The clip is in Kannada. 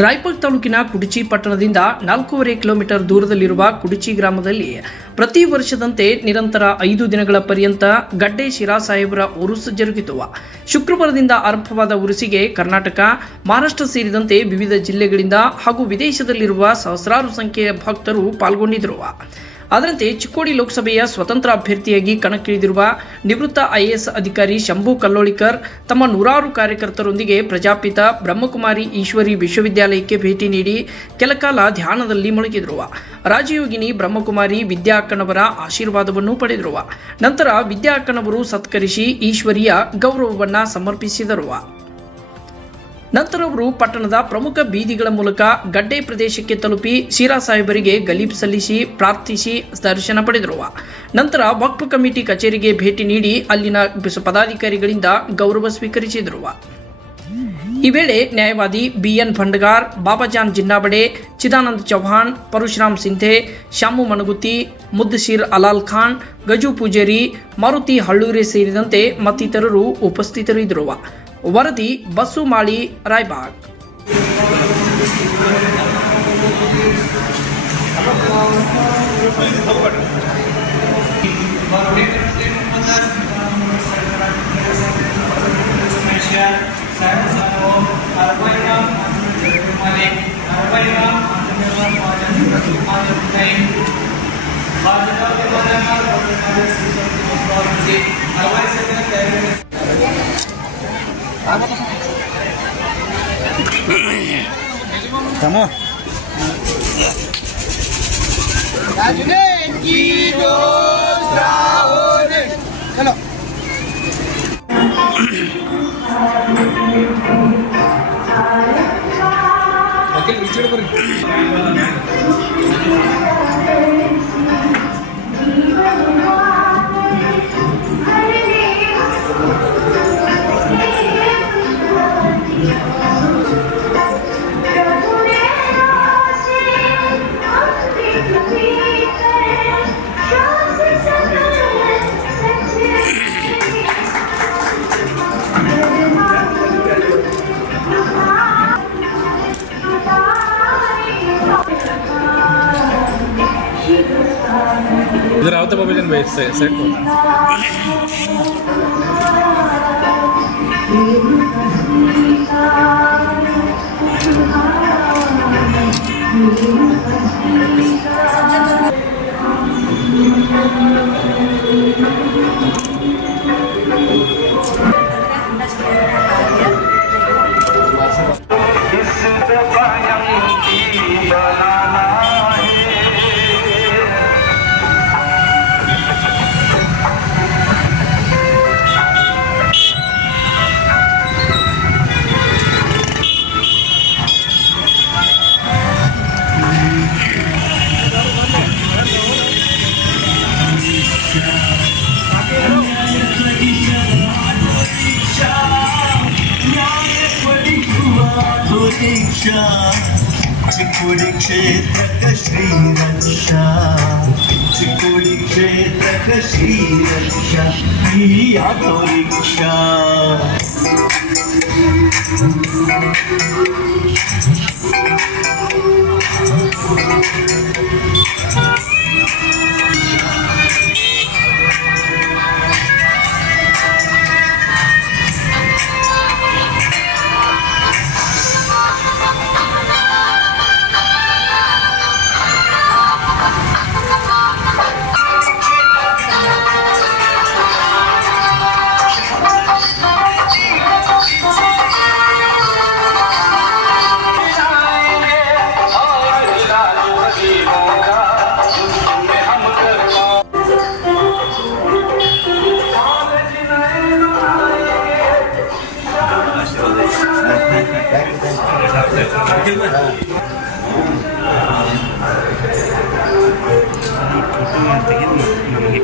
ರಾಯಬಾಗ್ ತಾಲೂಕಿನ ಕುಡಚಿ ಪಟ್ಟಣದಿಂದ 4.5 ಕಿಲೋಮೀಟರ್ ದೂರದಲ್ಲಿರುವ ಕುಡಚಿ ಗ್ರಾಮದಲ್ಲಿ ಪ್ರತಿ ವರ್ಷದಂತೆ ನಿರಂತರ 5 ದಿನಗಳ ಪರ್ಯಂತ ಗಡ್ಡೆ ಶಿರಾ ಸಾಹೇಬರ ಉರುಸ್ ಜರುಗಿತು. ಶುಕ್ರವಾರದಿಂದ ಆರಂಭವಾದ ಉರುಸಿಗೆ ಕರ್ನಾಟಕ, ಮಹಾರಾಷ್ಟ್ರ ಸೇರಿದಂತೆ ವಿವಿಧ ಜಿಲ್ಲೆಗಳಿಂದ ಹಾಗೂ ವಿದೇಶದಲ್ಲಿರುವ ಸಹಸ್ರಾರು ಸಂಖ್ಯೆಯ ಭಕ್ತರು ಪಾಲ್ಗೊಂಡಿದ್ದರು. ಅದರಂತೆ ಚಿಕ್ಕೋಡಿ ಲೋಕಸಭೆಯ ಸ್ವತಂತ್ರ ಅಭ್ಯರ್ಥಿಯಾಗಿ ಕಣಕ್ಕಿಳಿದಿರುವ ನಿವೃತ್ತ IAS ಅಧಿಕಾರಿ ಶಂಭು ಕಲ್ಲೋಳಿಕರ್ ತಮ್ಮ ನೂರಾರು ಕಾರ್ಯಕರ್ತರೊಂದಿಗೆ ಪ್ರಜಾಪಿತ ಬ್ರಹ್ಮಕುಮಾರಿ ಈಶ್ವರಿ ವಿಶ್ವವಿದ್ಯಾಲಯಕ್ಕೆ ಭೇಟಿ ನೀಡಿ ಕೆಲಕಾಲ ಧ್ಯಾನದಲ್ಲಿ ಮುಳುಗಿದರು. ರಾಜಯೋಗಿನಿ ಬ್ರಹ್ಮಕುಮಾರಿ ವಿದ್ಯಾ ಅಕ್ಕನವರ ಆಶೀರ್ವಾದವನ್ನು ಪಡೆದರು. ನಂತರ ವಿದ್ಯಾ ಅಕ್ಕನವರು ಸತ್ಕರಿಸಿ ಈಶ್ವರಿಯ ಗೌರವವನ್ನು ಸಮರ್ಪಿಸಿದರು. ನಂತರ ಅವರು ಪಟ್ಟಣದ ಪ್ರಮುಖ ಬೀದಿಗಳ ಮೂಲಕ ಗಡ್ಡೆ ಪ್ರದೇಶಕ್ಕೆ ತಲುಪಿ ಶಿರಾ ಸಾಹೇಬರಿಗೆ ಗಲೀಬ್ ಸಲ್ಲಿಸಿ ಪ್ರಾರ್ಥಿಸಿ ದರ್ಶನ ಪಡೆದರು. ನಂತರ ವಕ್ಫ್ ಕಮಿಟಿ ಕಚೇರಿಗೆ ಭೇಟಿ ನೀಡಿ ಅಲ್ಲಿನ ಪದಾಧಿಕಾರಿಗಳಿಂದ ಗೌರವ ಸ್ವೀಕರಿಸಿದರು. ಈ ವೇಳೆ ನ್ಯಾಯವಾದಿ BN ಭಂಡಗಾರ್, ಬಾಬಾಜಾನ್ ಜಿನ್ನಾಬಡೆ, ಚಿದಾನಂದ್ ಚೌಹಾಣ್, ಪರಶುರಾಮ್ ಸಿಂಧೆ, ಶಾಮು ಮಣಗುತ್ತಿ, ಮುದ್ದಶೀರ್ ಅಲಾಲ್ ಖಾನ್, ಗಜು ಪೂಜಾರಿ, ಮಾರುತಿ ಹಳ್ಳೂರೆ ಸೇರಿದಂತೆ ಮತ್ತಿತರರು ಉಪಸ್ಥಿತರಿದ್ದರು. ವರದಿ Basu Mali, Raybag. Vamos. Chalo. Okay, Richard kori. इधर आओ तो बाबूजन भाई सेट को चिकोडी क्षेत्र श्री रक्षा, चिकोडी क्षेत्र श्री रक्षा, ऑटो रिक्षा. नಮಗೆ